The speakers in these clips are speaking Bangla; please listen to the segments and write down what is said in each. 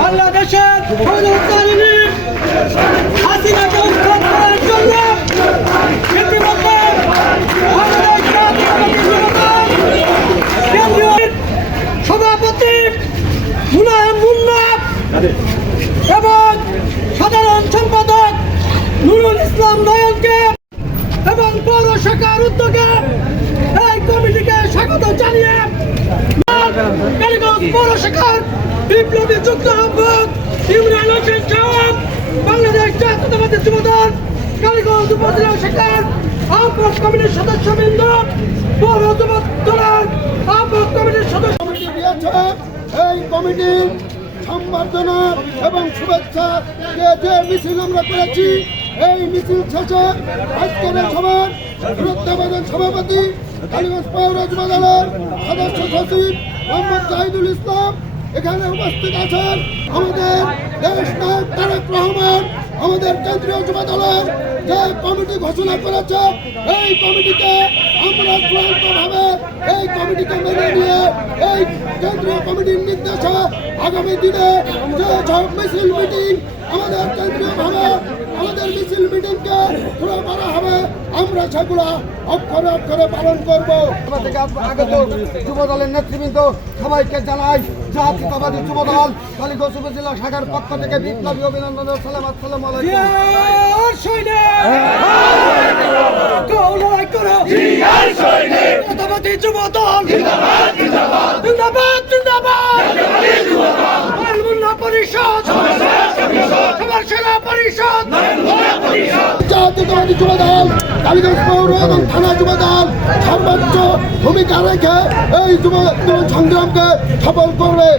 বাংলাদেশের হাসিনাকে উৎখাত করার জন্য ইতিমধ্যে কেন্দ্রীয় সভাপতি মুনায়েম মুন্না এবং সাধারণ সম্পাদক নুরুল ইসলাম নয়নকে এবং পৌর শাখার উদ্যোগে এই কমিটিকে স্বাগত জানিয়ে কালীগঞ্জ পৌর শাখার বিপ্লবী যুক্ত আহ্বায়ক ইমরান হোসেন সাহেব, বাংলাদেশ জাতীয়তাবাদী যুবদল কালীগঞ্জ উপজেলা শাখার আহ্বায়ক কমিটির সদস্যবৃন্দ, পৌর যুবক দলের আহ্বায়ক কমিটির সদস্য এই কমিটির সম্বর্ধনা এবং শুভেচ্ছা যে মিছিল আমরা করেছি, এই মিছিল শেষে আজকের সভার শ্রদ্ধাভাজন সভাপতি কালীগঞ্জ পৌর যুব দলের সদস্য সচিব মোহাম্মদ জাহিদুল ইসলাম এখানে উপস্থিত আছেন। আমাদের দেশ নায়ক তারেক রহমান আমাদের কেন্দ্রীয় যুব দলের যে কমিটি ঘোষণা করেছে, এই কমিটিকে আমরা চূড়ান্তভাবে এই কমিটিকে মেনে নিয়ে এই কেন্দ্রীয় কমিটির নির্দেশে আগামী দিনে যে সব মিছিল মিটিং আমাদের কেন্দ্রীয়ভাবে আমাদের মিছিল মিটিংকে পুরো করা হবে, আমরা সেগুলো অক্ষরে অক্ষরে পালন করব। থেকে আগত যুব দলের নেতৃবৃন্দ সবাইকে জানাই জাতীয়তাবাদী যুব দল কালীগঞ্জ উপজেলা শাখার পক্ষ থেকে বিপ্লবী অভিনন্দন ও সালাম। আসসালামু আলাইকুম। যুব দল জিন্দাবাদ জিন্দাবাদ জিন্দাবাদ, পরিষদ সবার সেনা পরিষদ, জাতীয়তাবাদী যুব দল কালীগঞ্জ পৌর এবং থানা যুব দল সর্বোচ্চ ভূমিকা রেখে এই যুব সংগ্রামকে সফল করবে।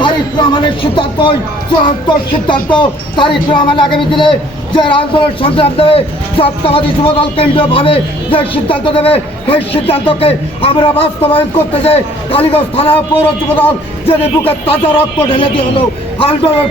তারিক রহমানের সিদ্ধান্তই চূড়ান্ত সিদ্ধান্ত। তারিক রহমান আগামী দিনে যে আন্দোলন সংগ্রাম দেবে, জাতীয়তাবাদী যুব দল কেন্দ্রীয়ভাবে যে সিদ্ধান্ত দেবে, সেই সিদ্ধান্তকে আমরা বাস্তবায়ন করতে চাই। কালীগঞ্জ থানা পৌর যুব দল যদি বুকের তাজা রক্ত ঢেলে দিয়ে হলো আন্দোলন